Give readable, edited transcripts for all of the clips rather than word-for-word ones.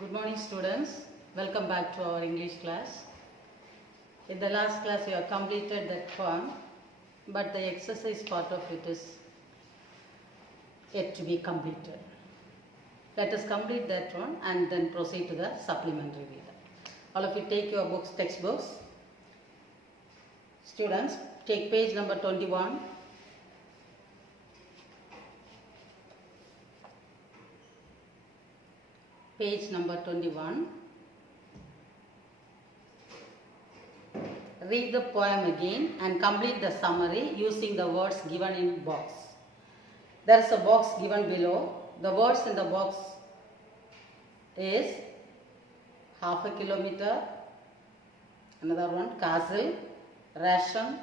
Good morning students, welcome back to our English class. In the last class you have completed that poem, but the exercise part of it is yet to be completed. Let us complete that one and then proceed to the supplementary reader. All of you take your books, textbooks. Students, take page number 21. Page number 21. Read the poem again and complete the summary using the words given in box. There is a box given below. The words in the box is half a kilometer, another one, castle, ration,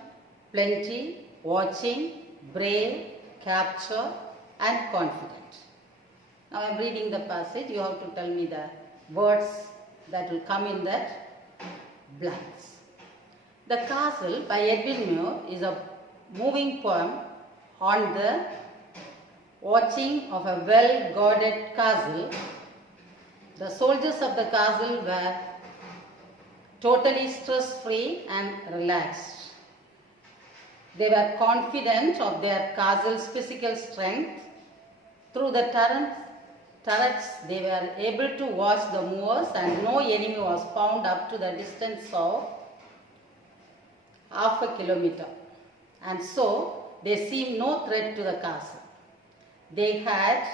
plenty, watching, brave, capture and confident. Now I am reading the passage. You have to tell me the words that will come in that blanks. The Castle by Edwin Muir is a moving poem on the watching of a well-guarded castle. The soldiers of the castle were totally stress-free and relaxed. They were confident of their castle's physical strength. Through the turrets, they were able to watch the movers and no enemy was found up to the distance of half a kilometer. And so, they seemed no threat to the castle. They had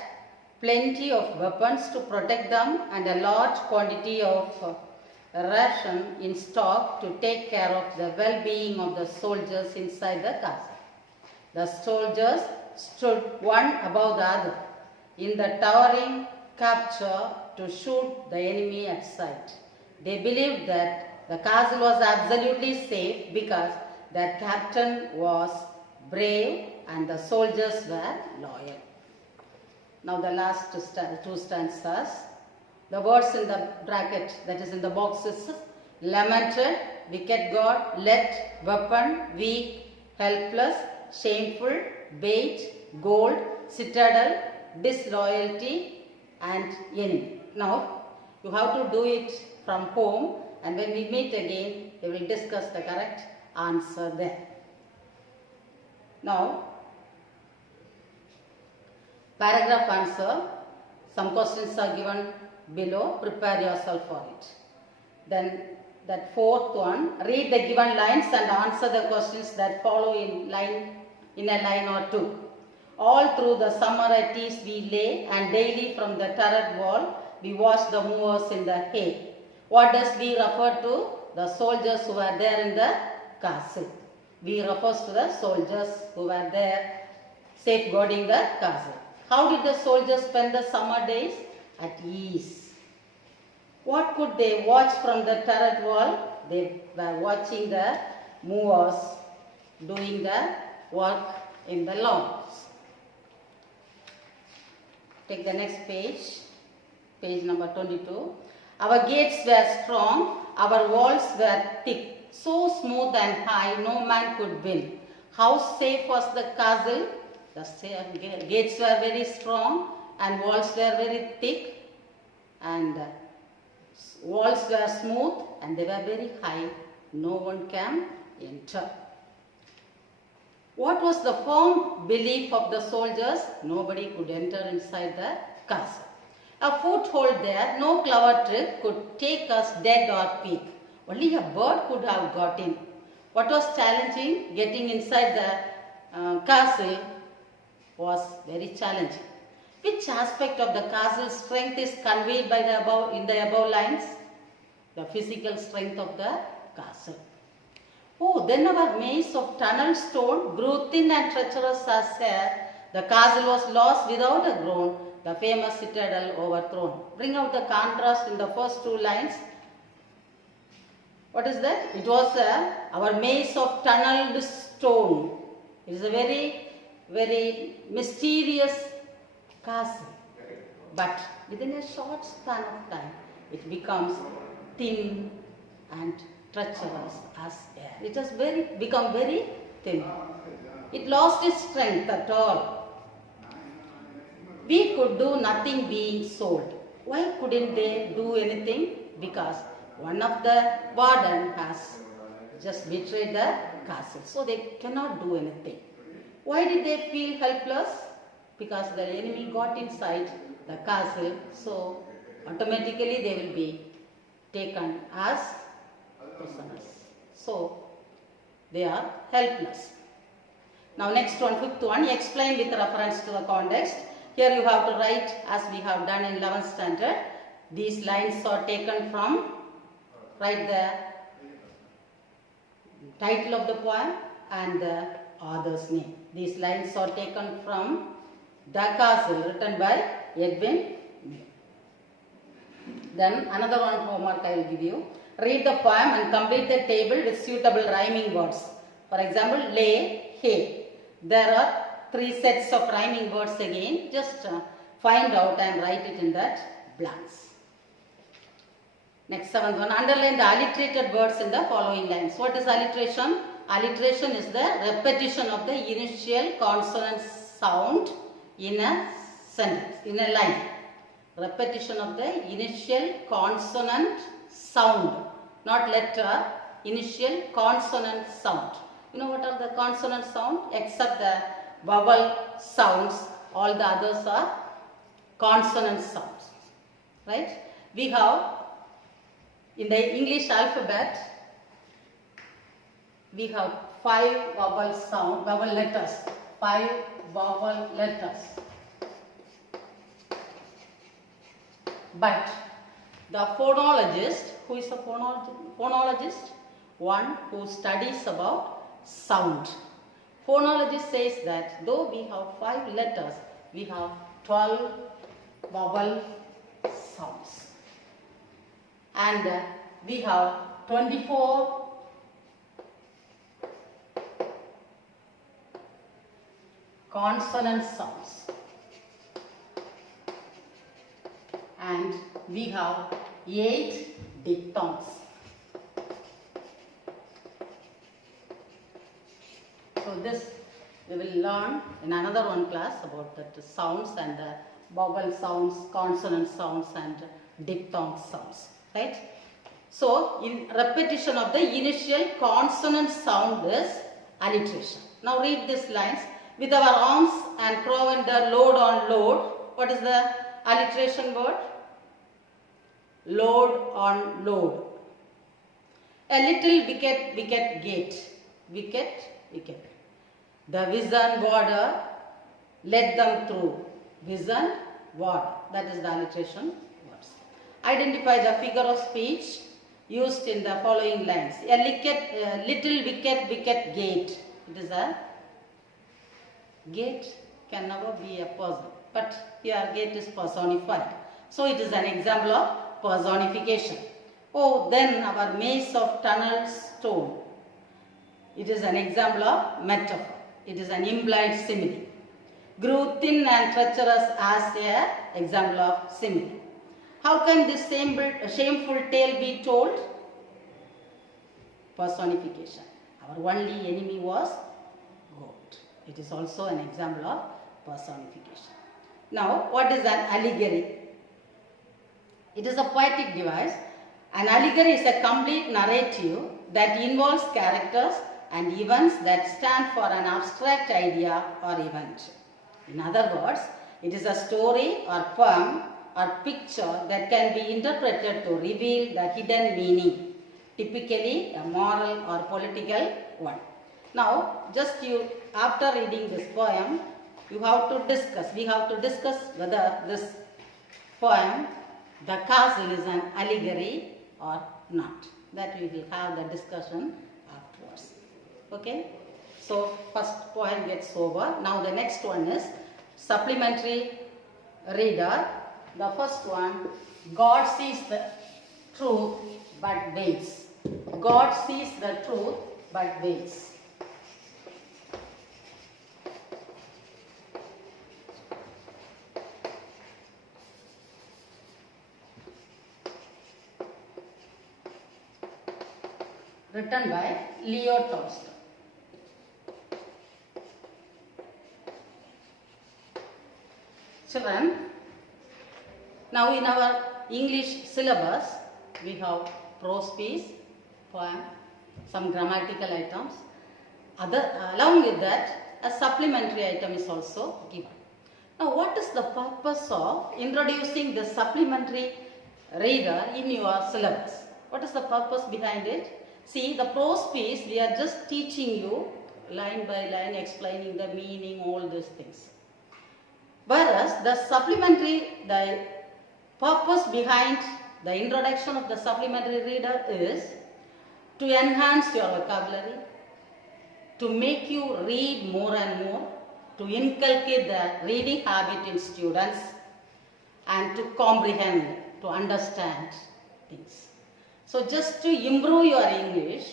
plenty of weapons to protect them and a large quantity of ration in stock to take care of the well-being of the soldiers inside the castle. The soldiers stood one above the other in the towering capture to shoot the enemy at sight. They believed that the castle was absolutely safe because their captain was brave and the soldiers were loyal. Now the last two stanzas. The words in the bracket, that is in the box, is lamented, wicked God, let, weapon, weak, helpless, shameful, bait, gold, citadel, disloyalty and enemy. Now you have to do it from home and when we meet again we will discuss the correct answer there. Now paragraph answer. Some questions are given below. Prepare yourself for it. Then that fourth one, read the given lines and answer the questions that follow in a line or two. All through the summer at ease we lay and daily from the turret wall we watch the movers in the hay. What does we refer to? The soldiers who were there in the castle. We refers to the soldiers who were there safeguarding the castle. How did the soldiers spend the summer days? At ease. What could they watch from the turret wall? They were watching the movers doing the work in the lawns. Take the next page, page number 22. Our gates were strong, our walls were thick, so smooth and high no man could win. How safe was the castle? The gates were very strong and walls were very thick and walls were smooth and they were very high. No one can enter. What was the firm belief of the soldiers? Nobody could enter inside the castle. A foothold there, no clever trick could take us dead or peak. Only a bird could have got in. What was challenging? Getting inside the castle was very challenging. Which aspect of the castle's strength is conveyed by in the above lines? The physical strength of the castle. Oh, then our maze of tunnel stone grew thin and treacherous as air. The castle was lost without a groan, the famous citadel overthrown. Bring out the contrast in the first two lines. What is that? It was our maze of tunneled stone. It is a very, very mysterious castle. But within a short span of time, it becomes thin and treacherous as air. It has become very thin. It lost its strength at all. We could do nothing being sold. Why couldn't they do anything? Because one of the warden has just betrayed the castle. So they cannot do anything. Why did they feel helpless? Because the enemy got inside the castle. So automatically they will be taken as prisoners. So they are helpless. Now next one, fifth one, explain with reference to the context. Here you have to write as we have done in 11th standard. These lines are taken from, write the title of the poem and the author's name. These lines are taken from The Castle, written by Edwin. Then another one homework I will give you. Read the poem and complete the table with suitable rhyming words. For example, lay, hay. There are 3 sets of rhyming words again. Just find out and write it in that blanks. Next, 7th one. Underline the alliterated words in the following lines. What is alliteration? Alliteration is the repetition of the initial consonant sound in a sentence, in a line. Repetition of the initial consonant sound, not letter, initial consonant sound. You know what are the consonant sound? Except the vowel sounds, all the others are consonant sounds. Right? We have in the English alphabet, we have 5 vowel letters. 5 vowel letters. But the phonologist, who is a phonologist? One who studies about sound. Phonologist says that though we have 5 letters, we have 12 vowel sounds. And we have 24 consonant sounds. And we have 8 diphthongs. So this we will learn in another one class about the sounds and the vowel sounds, consonant sounds and diphthong sounds. Right? So in repetition of the initial consonant sound is alliteration. Now read these lines. With our arms and provender load on load. What is the alliteration word? Load on load. A little wicket, wicket gate. Wicket, wicket. The vision border, let them through. Vision border. That is the alliteration words. Identify the figure of speech used in the following lines. A little wicket, wicket gate. It is a gate can never be a person. But here gate is personified. So it is an example of personification. Oh, then our maze of tunnels stone. It is an example of metaphor. It is an implied simile. Grew thin and treacherous as an example of simile. How can this shameful tale be told? Personification. Our only enemy was goat. It is also an example of personification. Now, what is an allegory? It is a poetic device. An allegory is a complete narrative that involves characters and events that stand for an abstract idea or event. In other words, it is a story or poem or picture that can be interpreted to reveal the hidden meaning, typically a moral or political one. Now, after reading this poem, we have to discuss whether this poem, The Castle, is an allegory or not. That we will have the discussion afterwards. Okay? So, first point gets over. Now, the next one is supplementary reader. The first one, God sees the truth but waits. God sees the truth but waits. Written by Leo Tolstoy. Children, Now in our English syllabus, we have prose piece, poem, some grammatical items. Along with that, a supplementary item is also given. Now what is the purpose of introducing the supplementary reader in your syllabus? What is the purpose behind it? See, the prose piece, we are just teaching you line by line, explaining the meaning, all these things. Whereas the purpose behind the introduction of the supplementary reader is to enhance your vocabulary, to make you read more and more, to inculcate the reading habit in students, and to comprehend, to understand things. So just to improve your English,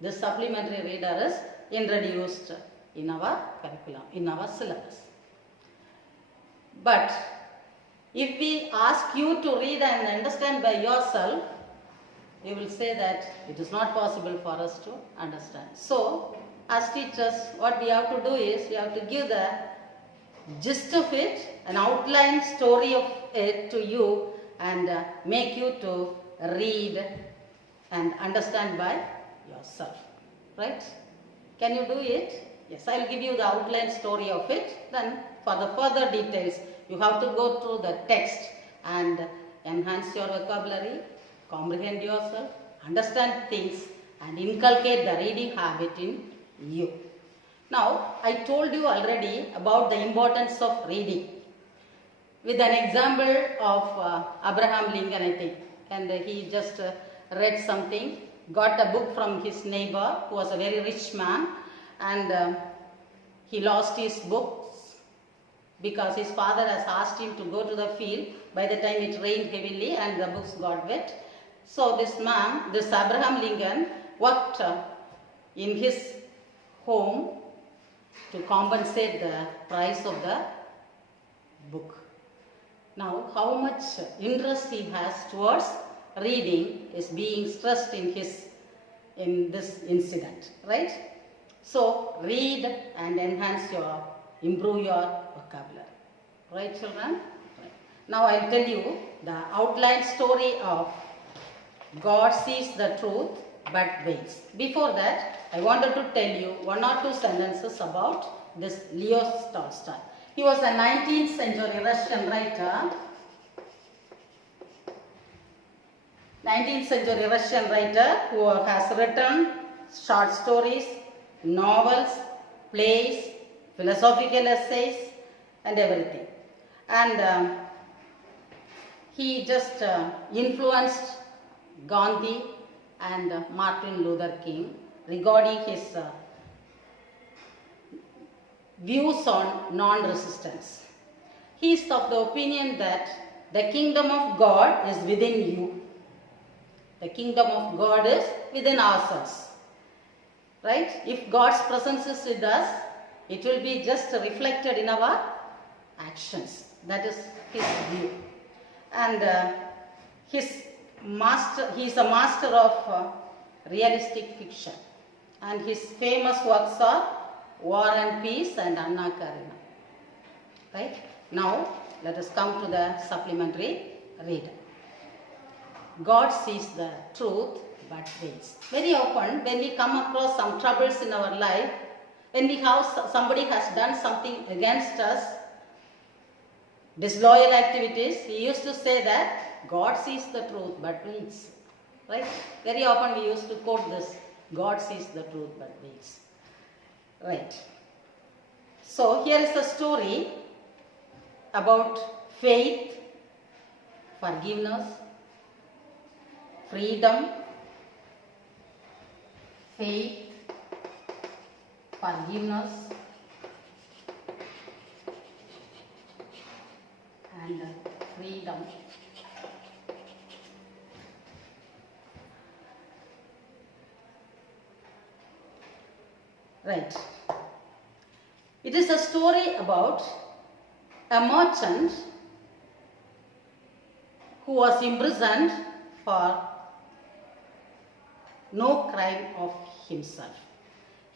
the supplementary reader is introduced in our curriculum, in our syllabus. But if we ask you to read and understand by yourself, you will say that it is not possible for us to understand. So, as teachers, what we have to do is, we have to give the gist of it, an outline story of it to you, and make you to read and understand by yourself. Right? Can you do it? Yes, I will give you the outline story of it. Then for the further details, you have to go through the text and enhance your vocabulary, comprehend yourself, understand things, and inculcate the reading habit in you. Now, I told you already about the importance of reading with an example of Abraham Lincoln, I think. And he just read something, got a book from his neighbor who was a very rich man, and he lost his books because his father has asked him to go to the field. By the time it rained heavily and the books got wet. So this man, this Abraham Lincoln, worked in his home to compensate the price of the book. Now, how much interest he has towards reading is being stressed in this incident, right? So, read and improve your vocabulary. Right, children? Right. Now, I will tell you the outline story of God sees the truth but waits. Before that, I wanted to tell you one or two sentences about this Leo Tolstoy. He was a 19th century Russian writer. 19th century Russian writer who has written short stories, novels, plays, philosophical essays, and everything. And he just influenced Gandhi and Martin Luther King regarding his views on non-resistance. He is of the opinion that the kingdom of God is within you. The kingdom of God is within ourselves. Right? If God's presence is with us, it will be just reflected in our actions. That is his view. And he is a master of realistic fiction. And his famous works are War and Peace and Anna Karenina. Right? Now, let us come to the supplementary reader. God sees the truth but waits. Very often, when we come across some troubles in our life, when we have somebody has done something against us, disloyal activities, we used to say that God sees the truth but waits. Right? Very often we used to quote this, God sees the truth but waits. Right. So here is a story about faith, forgiveness, freedom, faith, forgiveness, and freedom. Right. It is a story about a merchant who was imprisoned for no crime of himself.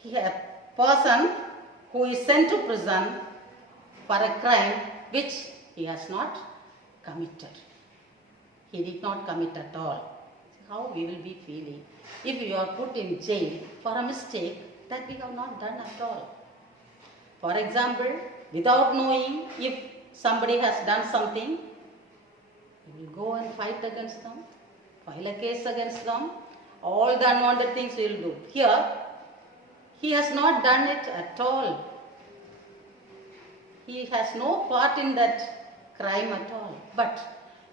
A person who is sent to prison for a crime which he has not committed. he did not commit at all. How we will be feeling if you are put in jail for a mistake that we have not done at all. For example, without knowing if somebody has done something, you will go and fight against them, file a case against them, all the unwanted things you will do. Here, he has not done it at all. He has no part in that crime at all. But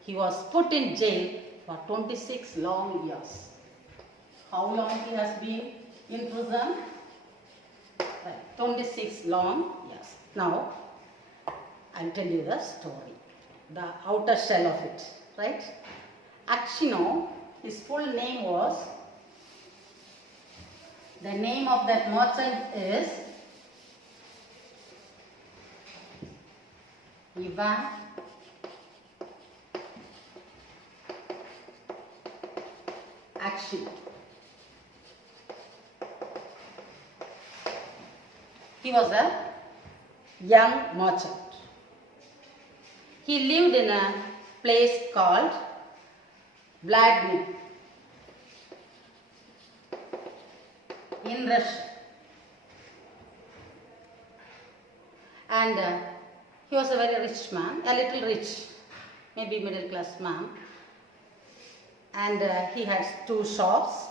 he was put in jail for 26 long years. How long he has been in prison? 26 long years. Now, I'll tell you the story, the outer shell of it, right? XII, his full name was, the name of that merchant is Ivan XII. He was a young merchant. He lived in a place called Vladimir in Russia. And he was a very rich man, a little rich, maybe middle class man. And he had 2 shops.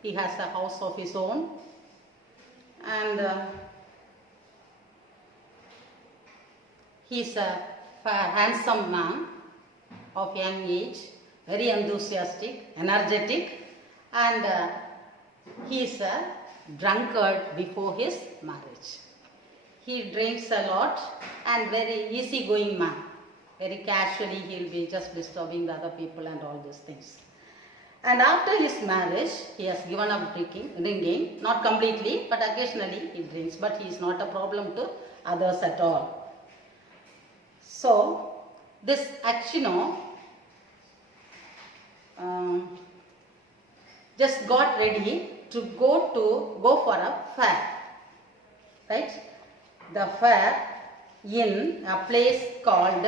He has a house of his own. And he's a handsome man of young age, very enthusiastic, energetic, and he is a drunkard before his marriage. He drinks a lot and very easygoing man. Very casually he will be just disturbing the other people and all these things. And after his marriage, he has given up drinking, not completely, but occasionally he drinks, but he is not a problem to others at all. So, this XII just got ready to go for a fair, right? The fair in a place called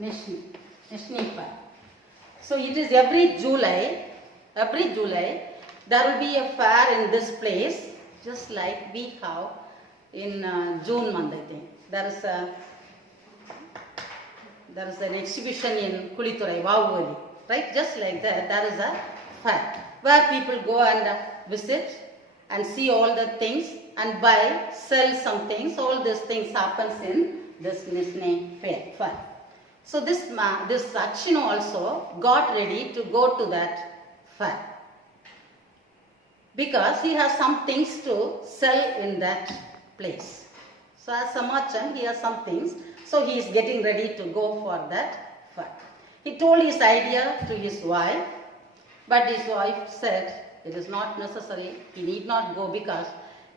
Nizhny Fair. So it is every July there will be a fair in this place, just like we have in June month, I think. There is an exhibition in Kuliturai, Vavuvali, right? Just like that, there is a fair where people go and visit and see all the things and buy, sell some things. All these things happens in this Nizhny Fair. So this XII also got ready to go to that fair because he has some things to sell in that place. So as a merchant, he has some things. So he is getting ready to go for that fair. He told his idea to his wife, but his wife said it is not necessary, he need not go because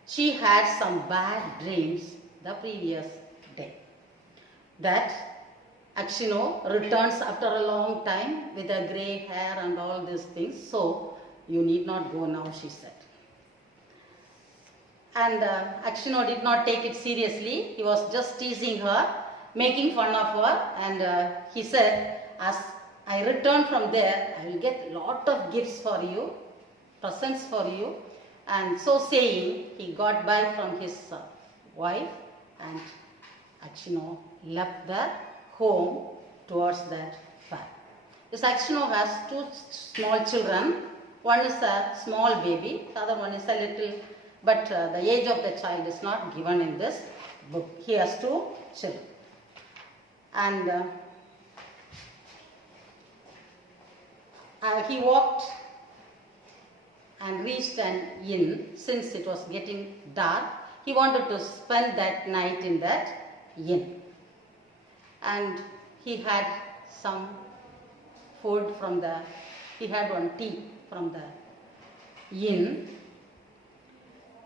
she had some bad dreams the previous day. That XII returns after a long time with a grey hair and all these things, so you need not go now, she said. And XII did not take it seriously. He was just teasing her, making fun of her, and he said, as I return from there, I will get lot of gifts for you, presents for you. And so saying, he got by from his wife, and XII left the home towards that fair. This XII has 2 small children. One is a small baby, the other one is a little, but the age of the child is not given in this book. He has 2 children. And he walked and reached an inn. Since it was getting dark, he wanted to spend that night in that inn. And he had some food from he had one tea from the inn.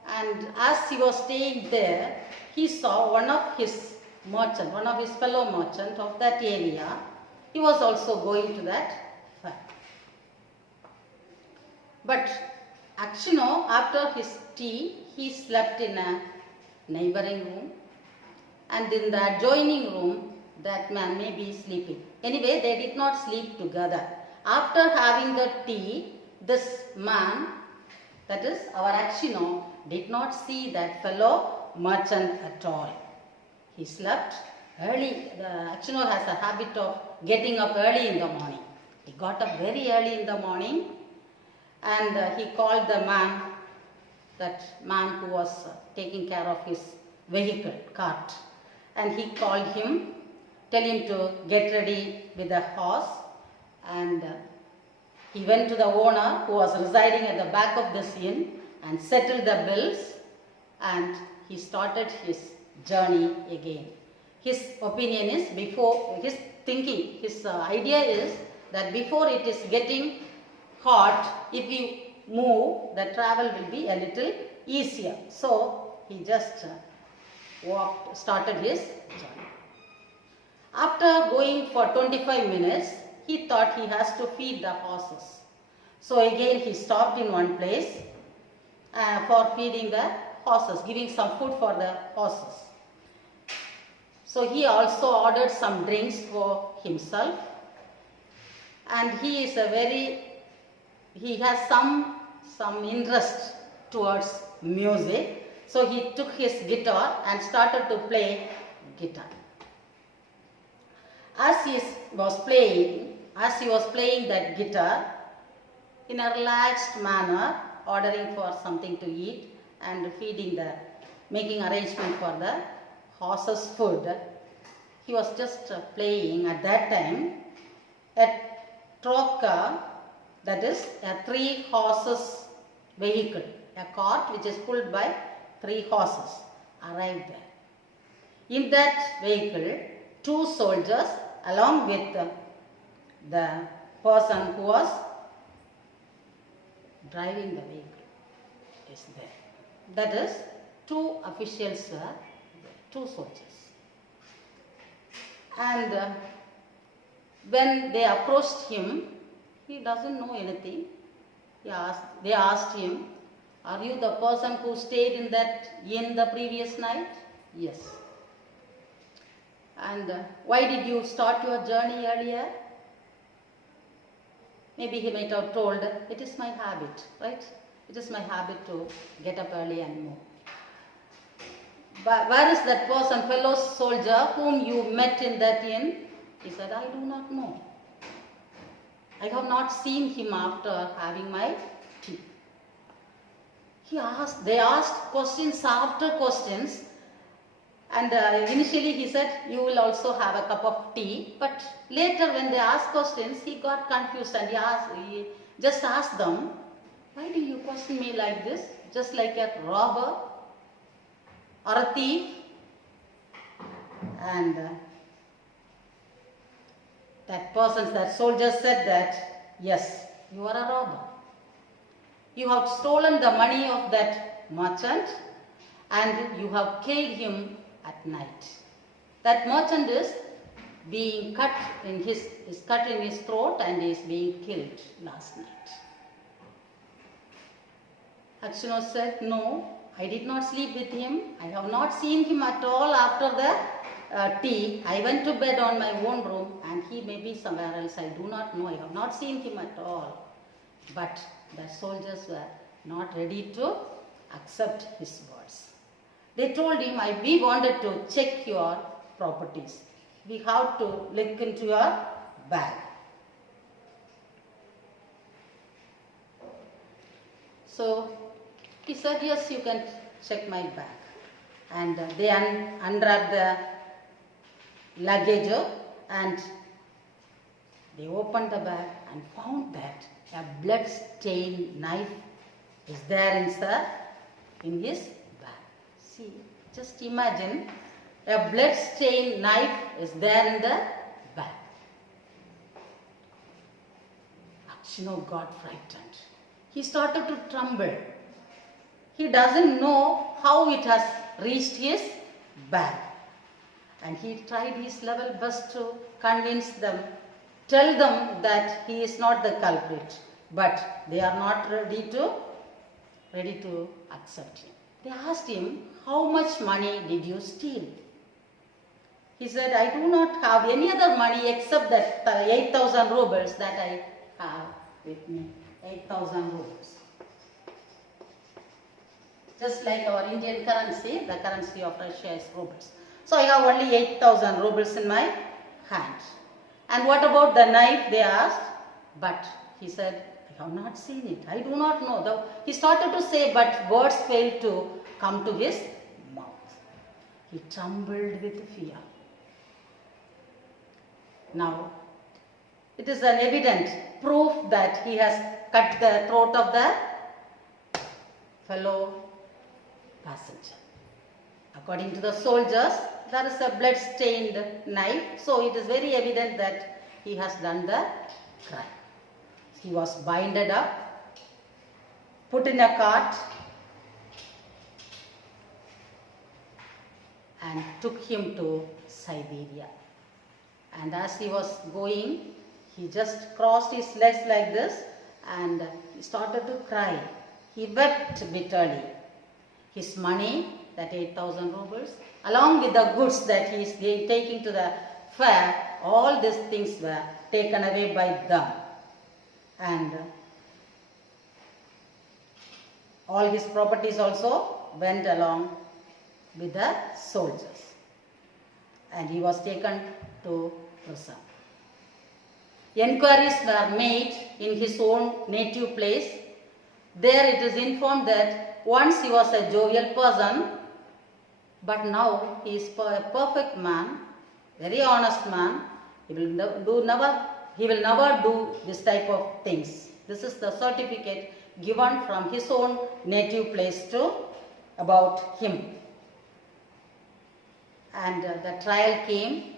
And as he was staying there, he saw one of his fellow merchant of that area. He was also going to that fair. But XII, after his tea, he slept in a neighboring room. and in the adjoining room that man may be sleeping. Anyway, they did not sleep together. After having the tea, this man, that is our Acino, did not see that fellow merchant at all. He slept early. The Acino has a habit of getting up early in the morning. He got up very early in the morning, and he called the man, that man who was taking care of his vehicle, cart, and he called him, tell him to get ready with the horse, and he went to the owner who was residing at the back of this inn and settled the bills, and he started his journey again. His opinion is, his thinking, his idea is that before it is getting hot, if we move, the travel will be a little easier. So he just started his journey. After going for 25 minutes, he thought he has to feed the horses. So again he stopped in one place for feeding the horses, giving some food for the horses. So he also ordered some drinks for himself, and he has some interest towards music. So he took his guitar and started to play guitar. As he was playing that guitar in a relaxed manner, ordering for something to eat and making arrangement for the horses' food, he was just playing. At that time, a troca, that is a 3 horses vehicle, a cart which is pulled by 3 horses, arrived there. In that vehicle, 2 soldiers along with the person who was driving the vehicle is there. That is, 2 officials were there, 2 soldiers. And when they approached him, he doesn't know anything. They asked him, "Are you the person who stayed in that inn the previous night?" "Yes." "And why did you start your journey earlier?" Maybe he might have told, "It is my habit, right? It is my habit to get up early and move." "But where is that person, fellow soldier, whom you met in that inn?" He said, "I do not know. I have not seen him after having my tea." They asked questions after questions, and initially he said, "You will also have a cup of tea," but later when they asked questions, he got confused and he just asked them, "Why do you question me like this? Just like a robber or a thief?" And that soldier said that, "Yes, you are a robber. You have stolen the money of that merchant and you have killed him at night. That merchant is being cut in his throat and is being killed last night." Acino said, "No, I did not sleep with him. I have not seen him at all after the tea. I went to bed on my own room and he may be somewhere else. I do not know. I have not seen him at all." But the soldiers were not ready to accept his words. They told him, "We wanted to check your properties. We have to look into your bag." So he said, "Yes, you can check my bag." And they unwrapped the luggage and they opened the bag and found that a blood-stained knife is there in his bag. See, just imagine, a blood-stained knife is there in the bag. Acino got frightened. He started to tremble. He doesn't know how it has reached his bag. And he tried his level best to convince them, tell them that he is not the culprit. But they are not ready to accept him. They asked him, "How much money did you steal?" He said, I do not have any other money except that 8,000 rubles that I have with me. 8,000 rubles. Just like our Indian currency, the currency of Russia is rubles. So I have only 8,000 rubles in my hand. And what about the knife, they asked. But he said, I have not seen it. I do not know. He started to say, but words failed to come to his mouth. He trembled with fear. Now, it is an evident proof that he has cut the throat of the fellow passenger. According to the soldiers, there is a blood-stained knife, so it is very evident that he has done the crime. He was binded up, put in a cart, and took him to Siberia. And as he was going, he just crossed his legs like this and he started to cry. He wept bitterly. His money, that 8,000 rubles, along with the goods that he is taking to the fair, all these things were taken away by them. And all his properties also went along with the soldiers. And he was taken to prison. Enquiries were made in his own native place. There it is informed that once he was a jovial person, but now he is a perfect man, very honest man. He will never do this type of things. This is the certificate given from his own native place to about him. And the trial came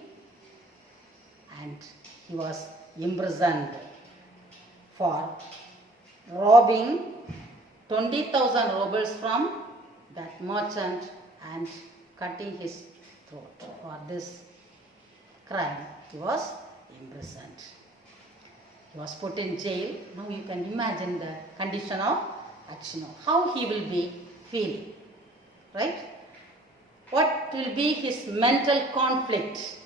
and he was imprisoned for robbing 20,000 rubles from that merchant and cutting his throat. For this crime, he was imprisoned. He was put in jail. Now you can imagine the condition of Achino, how he will be feeling, right? What will be his mental conflict?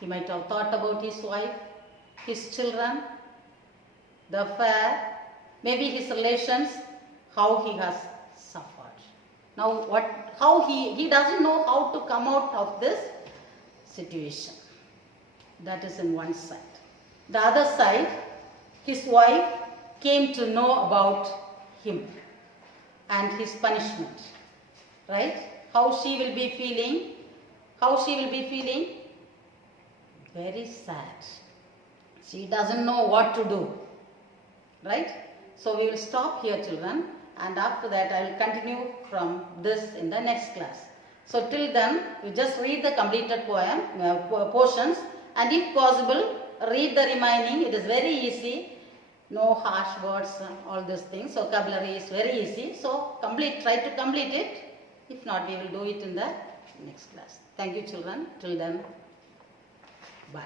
He might have thought about his wife, his children, the affair, maybe his relations, how he has suffered. Now how he doesn't know how to come out of this situation. That is in one side. The other side, his wife came to know about him and his punishment, right? How she will be feeling? How she will be feeling? Very sad. She doesn't know what to do, right? So we will stop here, children, and after that I will continue from this in the next class. So till then, you just read the completed poem, portions, and if possible, read the remaining. It is very easy. No harsh words, all these things. Vocabulary is very easy. So try to complete it. If not, we will do it in the next class. Thank you, children. Till then, bye.